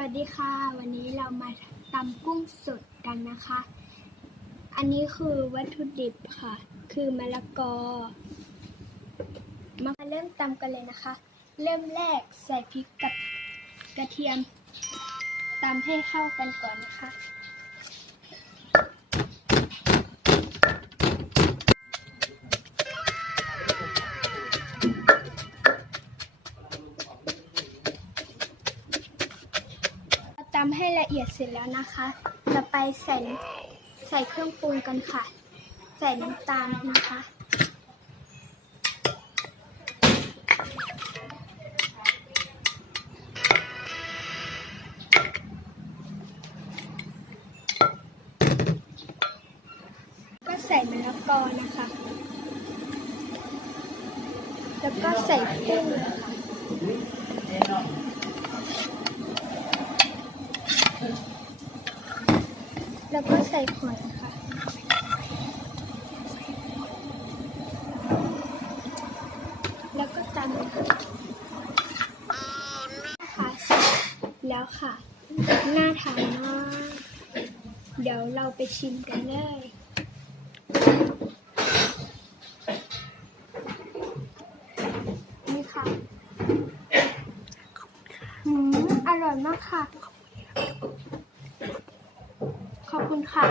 วัสดีค่ะ วันนี้เรามาตำกุ้งสดกันนะคะ อันนี้คือวัตถุดิบค่ะ คือมะละกอ มาเริ่มตำกันเลยนะคะ เริ่มแรกใส่พริกกับกระเทียมตำให้เข้ากันก่อนนะคะ ตำให้ละเอียดเสร็จแล้วนะคะ จะไปใส่ใส่เครื่องปรุงกันค่ะ ใส่น้ำตาลนะคะ ก็ใส่มะละกอนะคะ แล้วก็ใส่กุ้งนะคะ แล้วก็ใส่หอยค่ะ แล้วก็ตำค่ะนะคะเสร็จแล้วค่ะ น่าทานมาก เดี๋ยวเราไปชิมกันเลยนี่ค่ะอืมอร่อยมากค่ะ ขอบคุณค่ะ